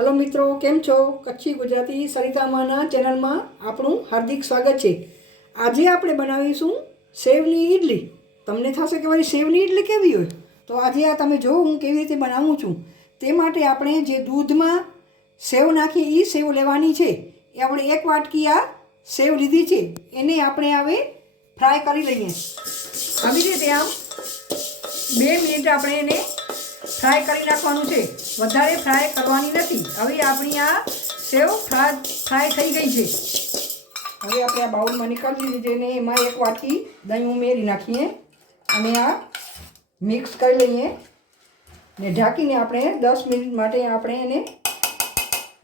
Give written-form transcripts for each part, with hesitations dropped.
Hello मित्रों, केम छो? कच्छी Gujarati सरितामाना channel में आपणुं हार्दिक स्वागत है। आज आपणे बनावीशुं सेवनी इडली। तमने थशे के वળી सेवनी इडली केवी होय, तो आज आ तमे जो हूँ केवी रीते बनावुं छुं ते माटे आपणे जे दूधमां सेव नाखी ई सेव लेवानी छे। ए आपणे एक वाटकी आ सेव लीधी छे, एने आपणे हवे फ्राय करी लईए। આવી રીતે આમ 2 મિનિટ આપણે એને फ्राय करी नाखवानुं छे, वधारे फ्राय करवानी नथी। हवे आपणी आ सेव फ्राय थई गई छे। हवे आपणे आ बाउलमां निकाળી દીધી છે ને એમાં એક વાટકી દહીં ઉમેરી નાખીએ અને આ મિક્સ કરી લઈએ ને ઢાંકીને આપણે 10 મિનિટ માટે આપણે એને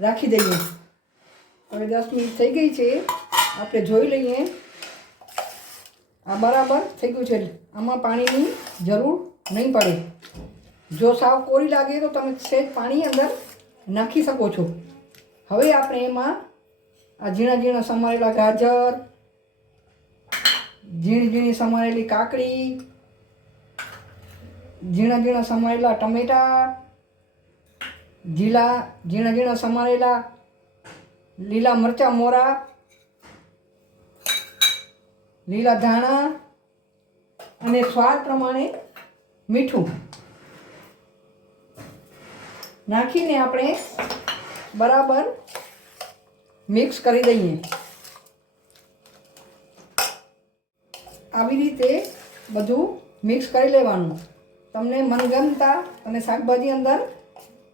રાખી દઈએ। હવે 10 મિનિટ થઈ ગઈ છે, આપણે જોઈ લઈએ। આ બરાબર થઈ ગયું છે, આમાં પાણીની જરૂર નહીં પડે। जो साव कोरी लागे तो तमे सेज पानी अंदर नाखी सको छो। हवे आपणे एमां आ झीणा झीणा समारेला गाजर, झीणी झीणी समारेली काकड़ी, झीणा झीणा समारेला टमेटा, झीणा झीणा समारेला लीला मरचा मोरा, लीला धाणा अने स्वाद प्रमाणे मीठुं नाखीने आपणे बराबर मिक्स करी दईए। આવી રીતે બધું મિક્સ કરી લેવાનું। તમને મનગમતા તમે શાકભાજી અંદર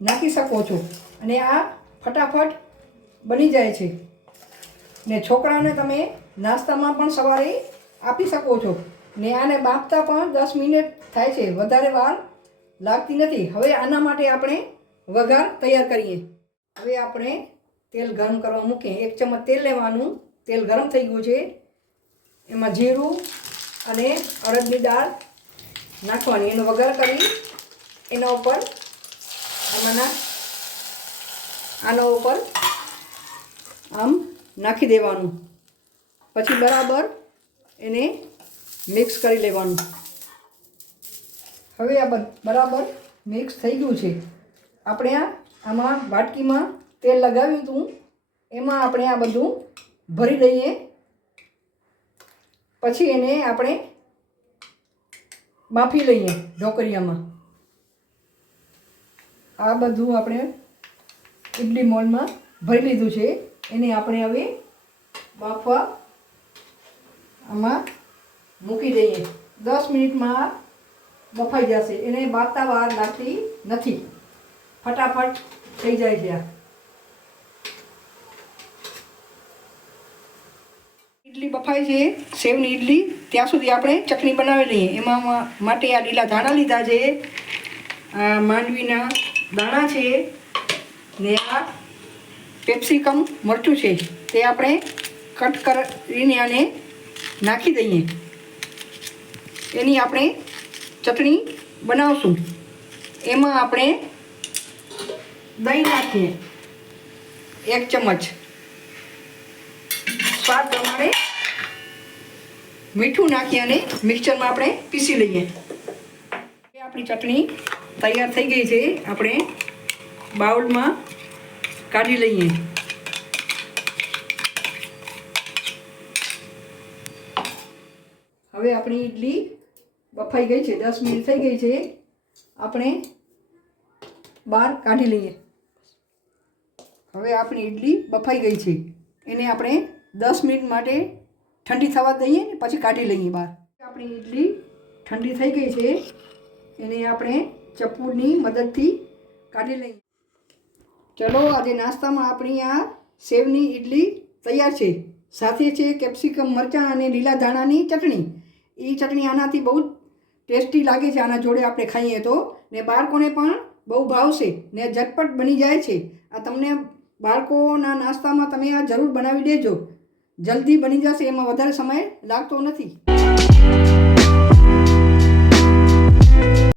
નાખી શકો છો અને આ ફટાફટ બની જાય છે ને છોકરાને તમે નાસ્તામાં પણ સવારે આપી શકો છો ને આને બાફતા પણ 10 મિનિટ થાય છે, વધારે વાર લાગતી નથી। હવે આના માટે આપણે वघार तैयार करिए। हवे आपणे तेल गरम करवा मूकीए। 1 चमच तेल लेवानुं। तेल गरम थई गयुं छे, एमां जीरुं अने अड़दनी दाळ नाखवानी, एनो वघार करी एना उपर आना उपर आम नाखी देवानुं। पछी बराबर एने मिक्स करी लेवानुं। हवे आ बराबर मिक्स थई गयुं छे। આપણે આમાં વાટકીમાં તેલ લગાવ્યું હતું, એમાં આપણે આ બધું ભરી દઈએ। પછી એને આપણે બાફી લઈએ ઢોકળિયામાં। આ બધું આપણે ઇડલી મોલ્ડમાં ભરી લીધું છે, એને આપણે હવે બાફવા આમાં મૂકી દઈએ। 10 મિનિટમાં બફાઈ જશે, એને બાફતા વાર લાગતી નથી, फटाफट थी जाए छे। इडली बफाई है, सेवनी इडली त्या सुधी आपणे चटनी बनावी लईए। एमां माटे आ लीला धाणा लीधा छे, आ मांडवीना दाणा छे ने आ पेप्सिकम मरचुं छे, ते आपणे कट करीने आने नाखी दईए। एनी आपणे चटनी बनावशुं। एमां आपणे दही नाखीए 1 चमच, स्वाद प्रमाणे मीठू नाखी अने मिक्सर में आपणे पीसी लईए। आपणी चटनी तैयार थई गई छे, आपणे बाउल में काढी लईए। हवे आपणी इडली बफाई गई छे, 10 मिनिट थई गई छे, आपणे बहार काढी लईए। हवे आपणी इडली बफाई गई छे, एने आपणे 10 मिनिट माटे ठंडी थवा दईए ने पछी काढी लईए बहार। आपणी इडली ठंडी थई गई छे, एने आपणे चप्पूनी मददथी काढी लईए। चलो, आजे नास्तामां आपणी आ सेवनी इडली तैयार छे। साथे छे केप्सिकम मरचां अने लीला धाणानी चटणी। ई चटणी आनाथी बहु टेस्टी लागे छे, आना जोड़े आपणे खाईए तो ने बाळकोने पण बहु भावशे ने झटपट बनी जाए छे। आ तमने बाळकोना नास्तामां तमे आ जरूर बनावी देजो, जल्दी बनी जशे, एमां वधारे समय लागतो नथी।